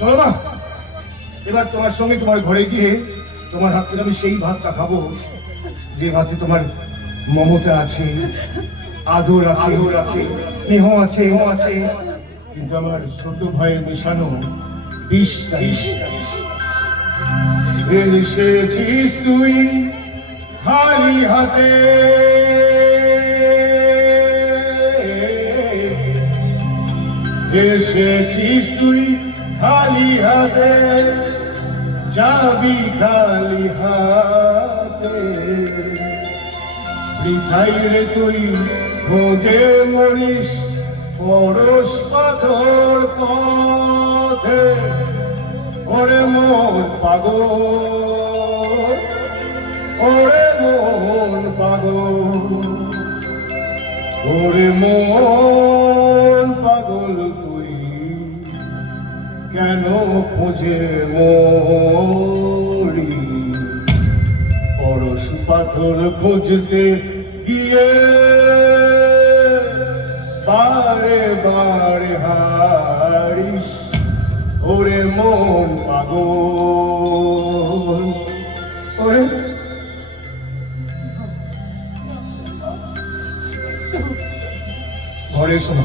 চলো মা, এবার তোমার সঙ্গে তোমার ঘরে গিয়ে তোমার হাত থেকে আমি সেই ভাতটা খাবো যে ভাতে তোমার মমতা আছে, আদর আছে, স্নেহ আছে, কিন্তু আমার ছোট ভাইয়ের মেশানো বিষটা। এসেছিস তুই খালি হাতে, এসেছিস তুই খালি হাতে, যাবি খালি হাতে। বৃথাই রে তুই খোঁজে মরিস পরশ পাথর পথে, ওরে মন পাগল, ওরে মন পাগল, ওরে মন পাগল তুই কেন খোঁজে মরি? পরশ পাথর খুঁজতে গিয়ে বারে বারে হারিস, ওরে মন পাগল। ওরে ঘরে শোনো।